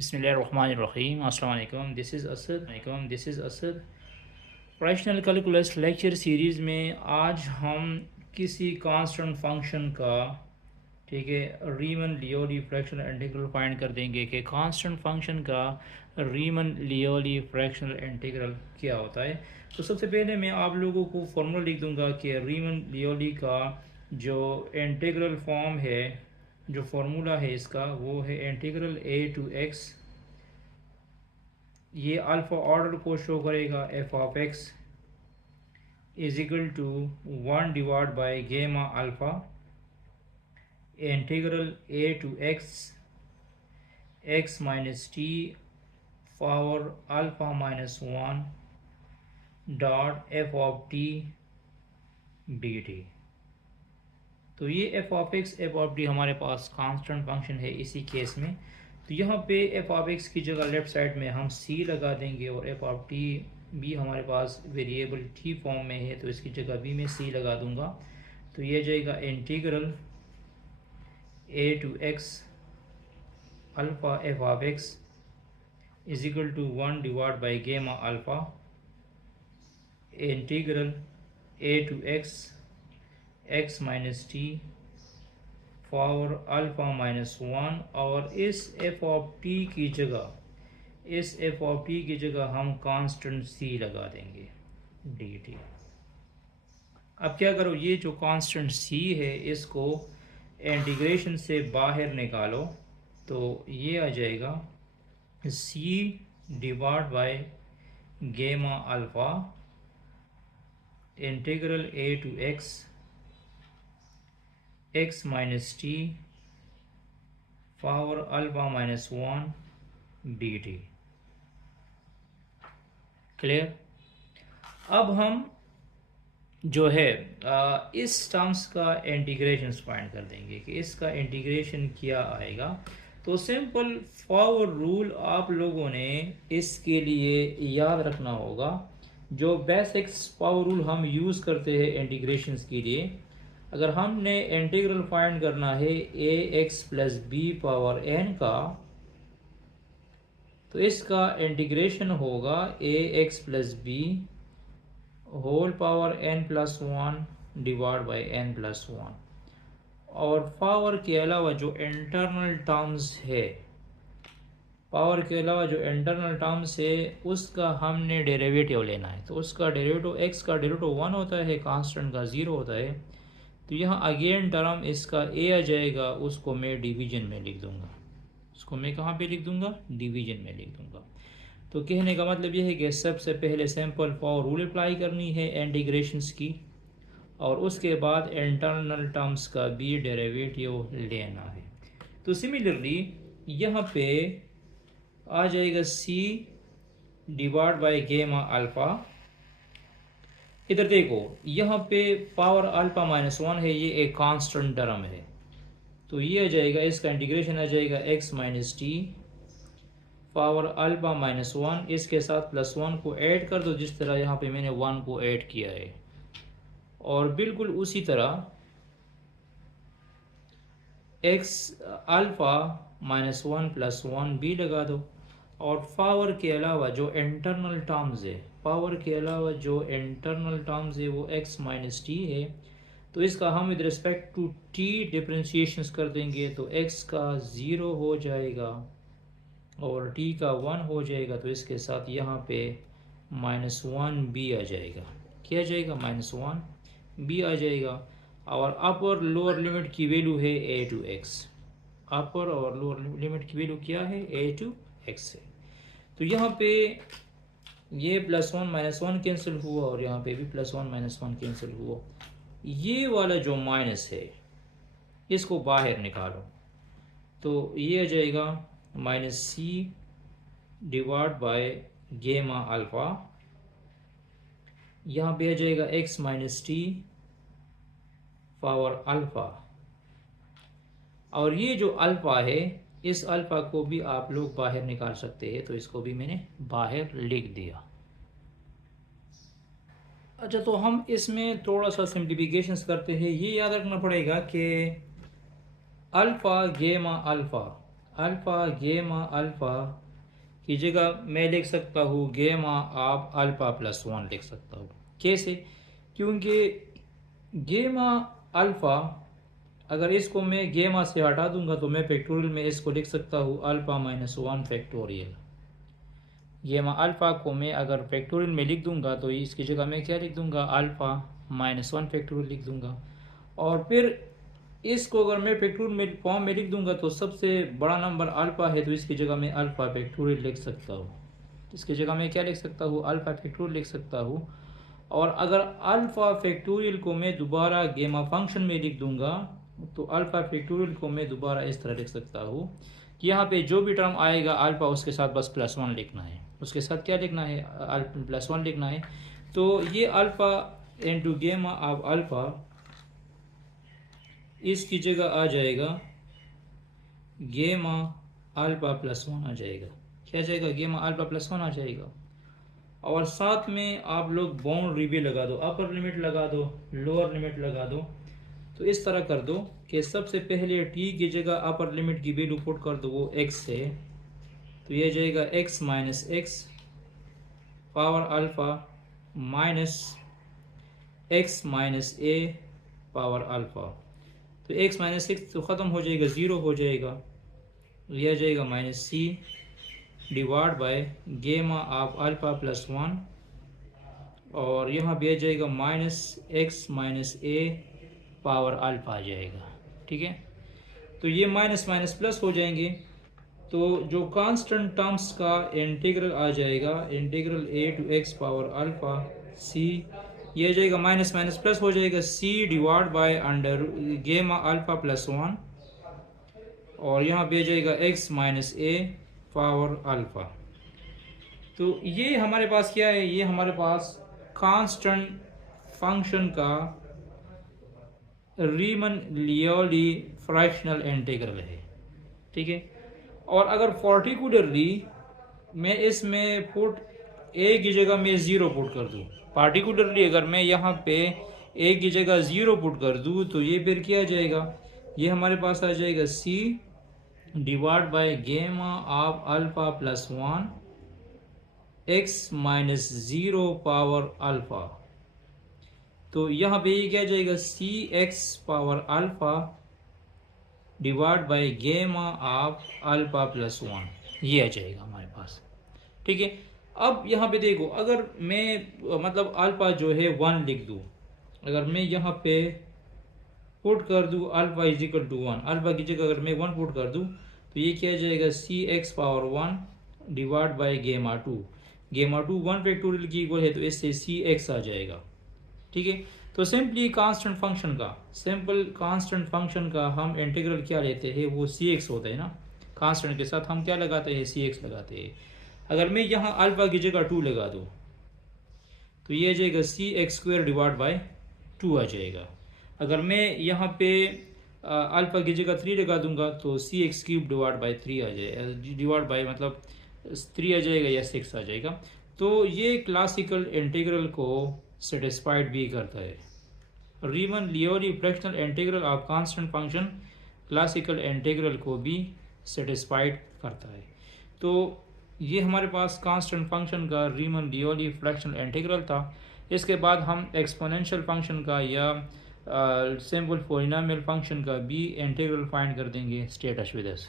बिस्मिल्लाहिर्रहमानिर्रहीम। अस्सलाम वालेकुम। This is Asad. Fractional calculus lecture series में आज हम किसी कांस्टेंट फंक्शन का, ठीक है, Riemann Liouville fractional integral find कर देंगे कि कांस्टेंट फंक्शन का रीमन लियोली फ्रैक्शनल इंटीग्रल क्या होता है। तो सबसे पहले मैं आप लोगों को फॉर्मूला लिख दूंगा कि रीमन लियोली का जो इंटीग्रल फॉर्म है, जो फार्मूला है इसका, वो है इंटीग्रल ए टू एक्स, ये अल्फ़ा ऑर्डर को शो करेगा, f of x is equal to 1 divide by gamma alpha integral a to x minus t power alpha minus 1 dot f of t d t. तो ये F of T हमारे पास constant function है इसी case में। तो यहाँ पे F of x की जगह लेफ्ट साइड में हम सी लगा देंगे और एफ ऑफ टी भी हमारे पास वेरिएबल टी फॉर्म में है, तो इसकी जगह भी मैं सी लगा दूंगा। तो ये जाएगा integral a to x alpha f of x is equal to 1 divide by gamma alpha integral a to x minus t power alpha minus 1, और इस एफ ऑफ टी की जगह हम कांस्टेंट सी लगा देंगे डी टी। अब क्या करो, ये जो कांस्टेंट सी है इसको इंटीग्रेशन से बाहर निकालो, तो ये आ जाएगा c divide by gamma alpha integral a to x minus t power alpha minus 1 d t. Clear. अब हम जो है इस टर्म्स का इंटीग्रेशन फाइंड कर देंगे कि इसका इंटीग्रेशन क्या आएगा। तो सिंपल फॉर रूल आप लोगों ने इसके लिए याद रखना होगा। जो बेसिक्स पावर रूल हम यूज़ करते हैं इंटीग्रेशंस के लिए, अगर हमने इंटीग्रल फाइंड करना है a x plus b power n का, तो इसका इंटीग्रेशन होगा a x plus b whole power n plus 1 divide by n plus 1, और पावर के अलावा जो इंटरनल टर्म्स है, उसका हमने डेरिवेटिव लेना है। तो उसका डेरिवेटिव एक्स का डेरिवेटिव 1 होता है, कांस्टेंट का 0 होता है। तो यहाँ अगेन टर्म इसका ए आ जाएगा, उसको मैं डिवीजन में लिख दूंगा। उसको मैं कहाँ पे लिख दूंगा? डिवीजन में लिख दूंगा। तो कहने का मतलब यह है कि सबसे पहले सिंपल फॉर रूल अप्लाई करनी है इंटीग्रेशंस की, और उसके बाद इंटरनल टर्म्स का भी डेरिवेटिव लेना है। तो सिमिलरली यहाँ पे आ जाएगा c divide by gamma alpha. इधर देखो, यहाँ पे पावर अल्फ़ा माइनस 1 है, ये एक कांस्टेंट टर्म है। तो ये आ जाएगा, इसका इंटीग्रेशन आ जाएगा x minus t power alpha minus 1, इसके साथ प्लस 1 को ऐड कर दो, जिस तरह यहाँ पे मैंने 1 को ऐड किया है, और बिल्कुल उसी तरह एक्स अल्फ़ा माइनस 1 प्लस 1 भी लगा दो। और पावर के अलावा जो इंटरनल टर्म्स है वो एक्स माइनस टी है। तो इसका हम with respect to t differentiations कर देंगे, तो एक्स का 0 हो जाएगा और टी का 1 हो जाएगा। तो इसके साथ यहाँ पे माइनस 1 भी आ जाएगा। क्या आ जाएगा? माइनस 1 भी आ जाएगा। और अपर लोअर लिमिट की वैल्यू है ए टू एक्स। अपर और लोअर लिमिट की वैल्यू क्या है? ए टू एक्स है। तो यहाँ पे ये प्लस 1 माइनस 1 कैंसिल हुआ, और यहाँ पे भी प्लस 1 माइनस 1 कैंसिल हुआ। ये वाला जो माइनस है इसको बाहर निकालो, तो ये आ जाएगा minus c divide by gamma alpha. यहाँ पे आ जाएगा x minus t power alpha, और ये जो अल्फ़ा है, इस अल्फ़ा को भी आप लोग बाहर निकाल सकते हैं, तो इसको भी मैंने बाहर लिख दिया। अच्छा, तो हम इसमें थोड़ा सा सिंप्लीफिकेशंस करते हैं। ये याद रखना पड़ेगा कि अल्फ़ा गेमा अल्फ़ा, अल्फ़ा गेमा अल्फ़ा की जगह मैं लिख सकता हूँ गेमा ऑफ अल्फ़ा प्लस 1 लिख सकता हूँ। कैसे? क्योंकि गेमा अल्फ़ा अगर इसको मैं गेमा से हटा दूंगा तो मैं फैक्टोरियल में इसको लिख सकता हूँ अल्फ़ा माइनस 1 फैक्टोरियल। गेमा अल्फ़ा को मैं अगर फैक्टोरियल में लिख दूंगा तो इसकी जगह मैं क्या लिख दूंगा? अल्फ़ा माइनस 1 फैक्टोरियल लिख दूंगा। और फिर इसको अगर मैं फैक्टोरियल में फॉर्म में लिख दूंगा तो सबसे बड़ा नंबर अल्फ़ा है, तो इसकी जगह मैं अल्फ़ा फैक्टोरियल लिख सकता हूँ। इसकी जगह मैं क्या लिख सकता हूँ? अल्फ़ा फैक्टोरियल लिख सकता हूँ। और अगर अल्फ़ा फैक्टोरियल को मैं दोबारा गेमा फंक्शन में लिख दूंगा तो अल्फ़ा फैक्टोरियल को मैं दोबारा इस तरह लिख सकता हूँ कि यहाँ पे जो भी टर्म आएगा अल्फ़ा उसके साथ बस प्लस 1 लिखना है, उसके साथ क्या लिखना है? प्लस 1 लिखना है। तो ये अल्फ़ा इंटू गेमा ऑफ अल्फ़ा इसकी जगह आ जाएगा गेमा अल्फ़ा प्लस 1 आ जाएगा। क्या जाएगा? गेमा अल्फ़ा प्लस 1 आ जाएगा। और साथ में आप लोग बाउंड्री भी लगा दो, अपर लिमिट लगा दो, लोअर लिमिट लगा दो। तो इस तरह कर दो कि सबसे पहले टी की जगह अपर लिमिट की वैल्यू पुट कर दो वो एक्स से, तो ये जाएगा x minus x power alpha minus x minus a power alpha. तो एक्स माइनस एक्स तो ख़त्म हो जाएगा, ज़ीरो हो जाएगा, यह जाएगा minus c divide by gamma of alpha plus 1 और यहाँ भी आ जाएगा minus x minus a power alpha आ जाएगा। ठीक है, तो ये माइनस माइनस प्लस हो जाएंगे, तो जो कांस्टेंट टर्म्स का इंटीग्रल आ जाएगा integral a to x power alpha c, ये आ जाएगा माइनस माइनस प्लस हो जाएगा c divide by under gamma alpha plus 1 और यहाँ पे आ जाएगा x minus a power alpha. तो ये हमारे पास क्या है? ये हमारे पास कांस्टेंट फंक्शन का रीमन लियोली फ्रैक्शनल इंटीग्रल है। ठीक है, और अगर पार्टिकुलरली मैं इसमें पुट ए की जगह मैं ज़ीरो पुट कर दूँ, पार्टिकुलरली अगर मैं यहाँ पे ए की जगह ज़ीरो पुट कर दूँ तो ये फिर क्या आ जाएगा? ये हमारे पास आ जाएगा c divide by gamma of alpha plus 1 x minus zero power alpha. तो यहाँ पे ये क्या जाएगा? C x power alpha divide by gamma of alpha plus 1, ये आ जाएगा हमारे पास। ठीक है, अब यहाँ पे देखो, अगर मैं मतलब अल्फ़ा जो है 1 लिख दूँ, अगर मैं यहाँ पे पुट कर दूँ alpha is equal to 1, alpha की जगह अगर मैं 1 पुट कर दूँ तो ये क्या जाएगा? C x power 1 divide by गेमा 2, गेमा 2 1 फैक्टोरियल की इक्वल है तो इससे सी एक्स आ जाएगा। ठीक है, तो सिंपली कांस्टेंट फंक्शन का, सिंपल कांस्टेंट फंक्शन का हम इंटीग्रल क्या लेते हैं? वो सी एक्स होता है ना, कांस्टेंट के साथ हम क्या लगाते हैं? सी एक्स लगाते हैं। अगर मैं यहाँ अल्फ़ा की जगह 2 लगा दूँ तो ये आ जाएगा c x square divide by 2 आ जाएगा। अगर मैं यहाँ पे अल्फ़ा की जगह 3 लगा दूंगा तो सी एक्स क्यूब डिवाइड बाई 3 आ जाएगा, डिवाइड बाई मतलब 3 आ जाएगा या 6 आ जाएगा। तो ये क्लासिकल इंटीग्रल को सेटिस्फाइड भी करता है। Riemann Liouville fractional integral of constant function classical integral को भी सेटिस्फाइड करता है। तो ये हमारे पास कांस्टेंट फंक्शन का रीमन लियोली फ्रैक्शनल इंटीग्रल था। इसके बाद हम एक्सपोनेंशियल फंक्शन का या सिंपल पॉलिनोमियल फंक्शन का भी इंटीग्रल फाइंड कर देंगे। Stay touch with us.